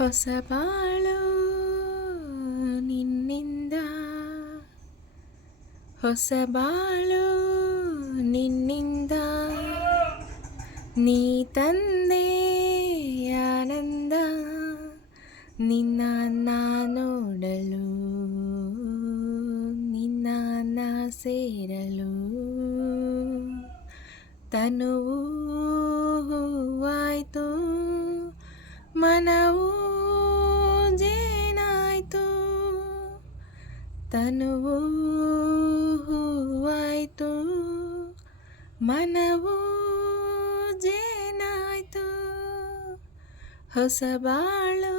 ಹೊಸ ಬಾಳು ನಿನ್ನಿಂದ, ಹೊಸ ಬಾಳು ನಿನ್ನಿಂದ, ನೀ ತಂದೆ ಆನಂದ, ನಿನ್ನ ನೋಡಲು, ನಿನ್ನ ಸೇರಲು, ತನುವು ಹೂವಾಯ್ತು, ಮನವು ಜೇನಾಯ್ತು, ತನುವು ಹೂವಾಯ್ತು, ಮನವು ಜೇನಾಯ್ತು, ಹೊಸ ಬಾಳು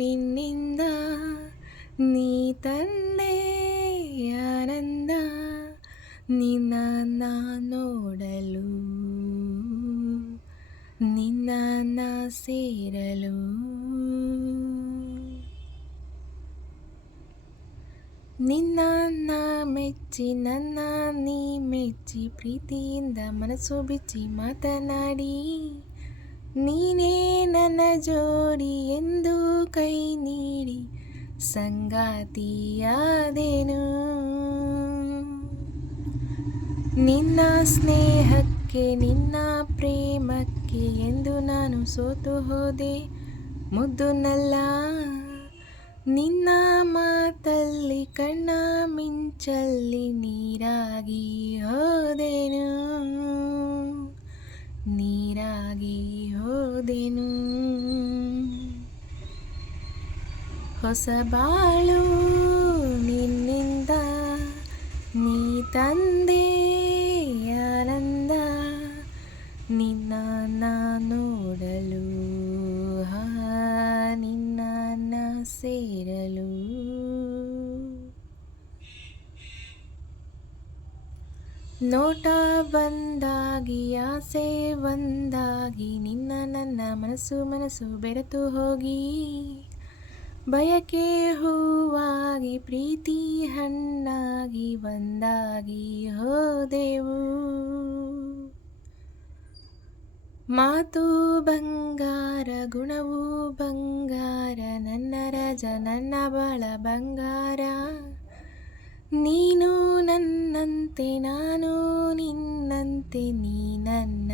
ನಿನ್ನಿಂದ, ನೀ ತಂದೆ ಆನಂದ, ನಿನ್ನ ನೋಡಲು, ನಿನ್ನ ಸೇರಲು. ನಿನ್ನ ಮೆಚ್ಚಿ ನನ್ನ ನೀ ಮೆಚ್ಚಿ, ಪ್ರೀತಿಯಿಂದ ಮನಸ್ಸು ಬಿಚ್ಚಿ ಮಾತನಾಡಿ, ನೀನೇ ನನ್ನ ಜೋಡಿ ಎಂದು ಕೈ ನೀಡಿ ಸಂಗಾತಿಯಾದೆನು. ನಿನ್ನ ಸ್ನೇಹಕ್ಕೆ ನಿನ್ನ ಪ್ರೇಮಕ್ಕೆ ಎಂದು ನಾನು ಸೋತು ಹೋದೆ ಮುದ್ದುನಲ್ಲ, ನಿನ್ನ ಮಾತಲ್ಲಿ ಕಣ್ಣ ಮಿಂಚಲ್ಲಿ ನೀರಾಗಿ ಹೋದೆನು, ನೀರಾಗಿ ಹೋದೆನು. ಹೊಸ ಬಾಳು ನಿನ್ನಿಂದ, ನೀ ತಂದೆ ಆನಂದ, ನಿನ್ನ ನೋಡಲು, ನಿನ್ನ ಸೇರಲು. ನೋಟ ಬಂದಾಗಿ ಆಸೆ ಒಂದಾಗಿ, ನಿನ್ನ ನನ್ನ ಮನಸ್ಸು ಬೆರೆತು ಹೋಗಿ, ಬಯಕೆ ಹೂವಾಗಿ ಪ್ರೀತಿ ಹಣ್ಣಾಗಿ ಒಂದಾಗಿ ಹೋದೆವು. ಮಾತು ಬಂಗಾರ ಗುಣವು ಬಂಗಾರ, ನನ್ನ ರಾಜ ನನ್ನ ಬಾಳ ಬಂಗಾರ, ನೀನು ನನ್ನಂತೆ ನಾನು ನಿನ್ನಂತೆ, ನೀ ನನ್ನ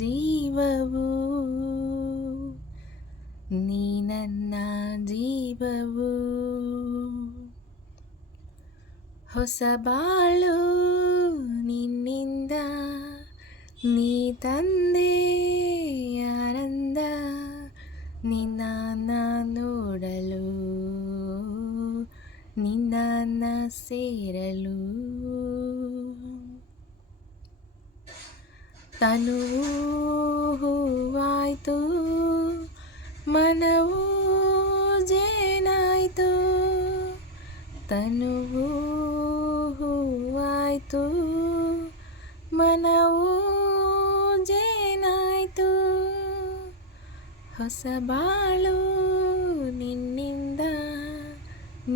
ಜೀವವು, ನೀ ನನ್ನ ಜೀವವು. ಹೊಸ ಬಾಳು ನಿನ್ನಿಂದ, ನೀ ತಂದೆ ಆನಂದ, ನಿನ್ನ ನೋಡಲು, ನಿನ್ನ ಸೇರಲು, ತನುವು ಹೂವಾಯ್ತು, ಮನವು ಜೇನಾಯ್ತು, ತನುವು ಹೂವಾಯ್ತು, ಮನವು ಜೇನಾಯ್ತು, ಹೊಸ ಬಾಳು ನಿನ್ನಿಂದ,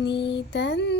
ನೀ ತಂದೆ